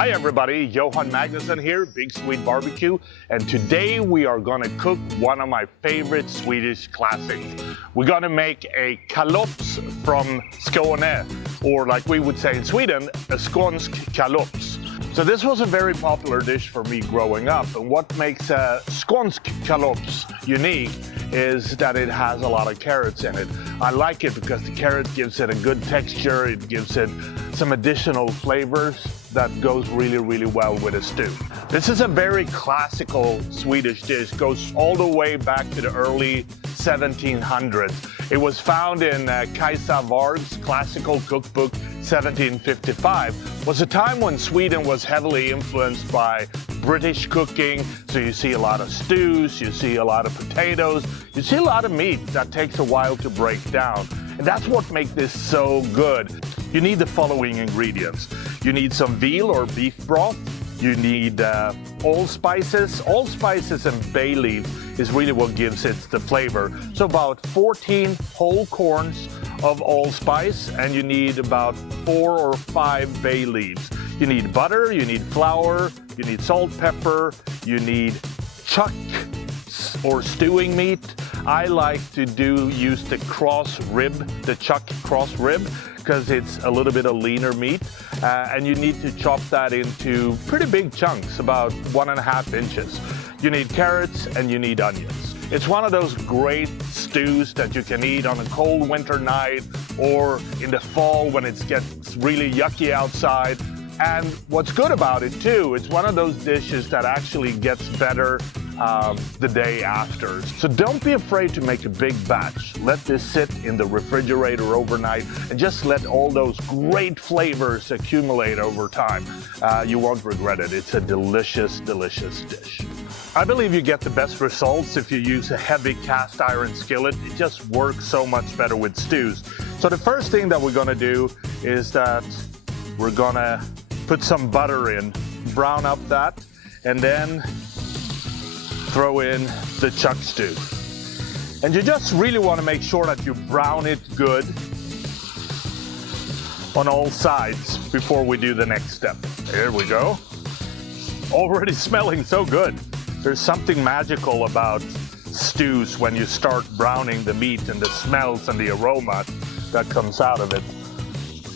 Hi everybody, Johan Magnusson here, Big Swede BBQ, and today we are gonna cook one of my favorite Swedish classics. We're gonna make a Kalops from Skåne, or like we would say in Sweden, a Skånsk Kalops. So this was a very popular dish for me growing up, and what makes a Skånsk Kalops unique is that it has a lot of carrots in it. I like it because the carrot gives it a good texture, it gives it some additional flavors that goes really well with a stew. This is a very classical Swedish dish, goes all the way back to the early 1700s. It was found in Kajsa Warg's classical cookbook 1755. Was a time when Sweden was heavily influenced by British cooking, so you see a lot of stews, you see a lot of potatoes, you see a lot of meat that takes a while to break down. And that's what makes this so good. You need the following ingredients. You need some veal or beef broth. You need allspices. Allspices and bay leaf is really what gives it the flavor. So about 14 whole corns of allspice, and you need about 4 or 5 bay leaves. You need butter, you need flour, you need salt, pepper, you need chuck or stewing meat. I like to use the cross rib, the chuck cross rib, because it's a little bit of leaner meat, and you need to chop that into pretty big chunks, about 1.5 inches. You need carrots and you need onions. It's one of those great stews that you can eat on a cold winter night or in the fall when it gets really yucky outside. And what's good about it too, it's one of those dishes that actually gets better the day after. So don't be afraid to make a big batch. Let this sit in the refrigerator overnight and just let all those great flavors accumulate over time. You won't regret it. It's a delicious dish. I believe you get the best results if you use a heavy cast iron skillet. It just works so much better with stews. So the first thing that we're gonna do is that we're gonna put some butter in, brown up that, and then throw in the chuck stew. And you just really want to make sure that you brown it good on all sides before we do the next step. Here we go. Already smelling so good. There's something magical about stews when you start browning the meat and the smells and the aroma that comes out of it.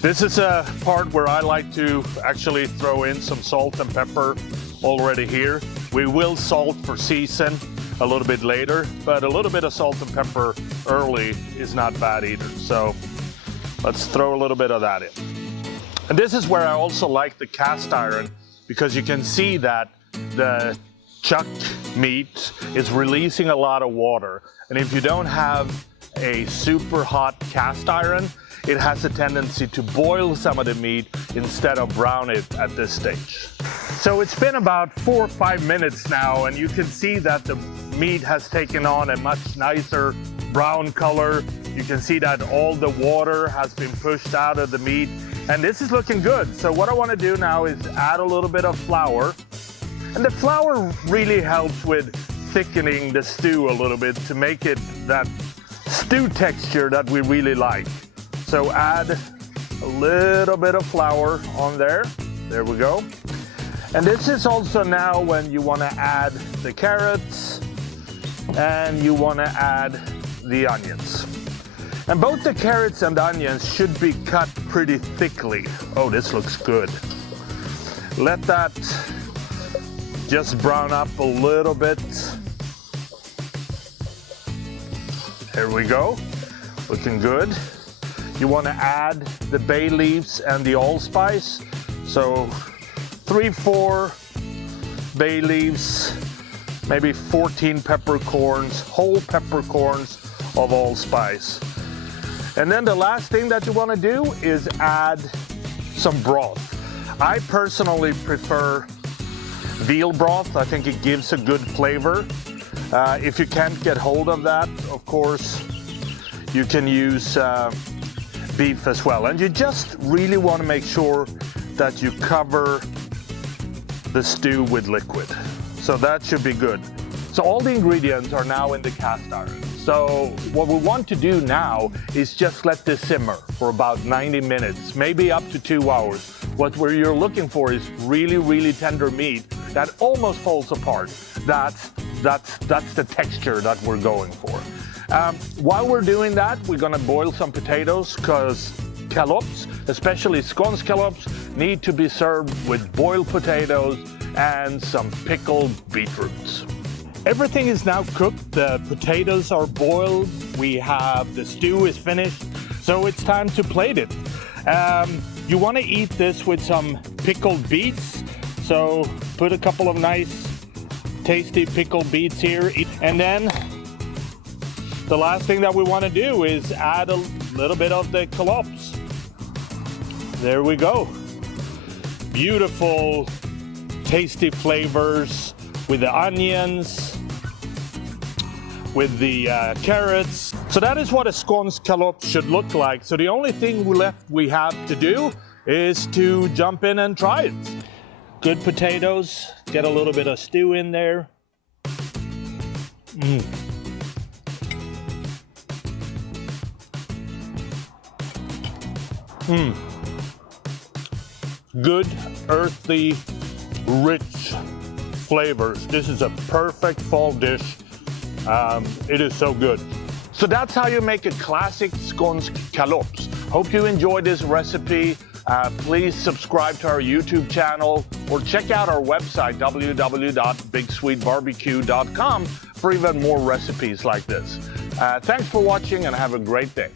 This is a part where I like to actually throw in some salt and pepper already here. We will salt for season a little bit later, but a little bit of salt and pepper early is not bad either. So let's throw a little bit of that in. And this is where I also like the cast iron, because you can see that the chuck meat is releasing a lot of water. And if you don't have a super hot cast iron, it has a tendency to boil some of the meat instead of brown it at this stage. So it's been about 4 or 5 minutes now, and you can see that the meat has taken on a much nicer brown color. You can see that all the water has been pushed out of the meat, and this is looking good. So what I want to do now is add a little bit of flour, and the flour really helps with thickening the stew a little bit to make it that stew texture that we really like. So add a little bit of flour on there. There we go. And this is also now when you want to add the carrots and you want to add the onions. And both the carrots and onions should be cut pretty thickly. Oh, this looks good. Let that just brown up a little bit. There we go. Looking good. You want to add the bay leaves and the allspice. So 3-4 bay leaves, maybe 14 peppercorns, whole peppercorns of allspice. And then the last thing that you want to do is add some broth. I personally prefer veal broth. I think it gives a good flavor. If you can't get hold of that, of course, you can use beef as well. And you just really want to make sure that you cover the stew with liquid. So that should be good. So all the ingredients are now in the cast iron. So what we want to do now is just let this simmer for about 90 minutes, maybe up to 2 hours. what you're looking for is really, really tender meat that almost falls apart. That's the texture that we're going for. While we're doing that, we're gonna boil some potatoes, because Kalops, especially Skånsk Kalops, need to be served with boiled potatoes and some pickled beetroots. Everything is now cooked. The potatoes are boiled. The stew is finished. So it's time to plate it. You want to eat this with some pickled beets. So put a couple of nice, tasty pickled beets here. And then the last thing that we want to do is add a little bit of the Kalops. There we go. Beautiful, tasty flavors with the onions, with the carrots. So that is what a Skånsk Kalops should look like. So the only thing we have to do is to jump in and try it. Good potatoes, get a little bit of stew in there. Good, earthy, rich flavors. This is a perfect fall dish. It is so good. So that's how you make a classic Skånsk Kalops. Hope you enjoyed this recipe. Please subscribe to our YouTube channel or check out our website, www.bigswedebarbq.com, for even more recipes like this. Thanks for watching and have a great day.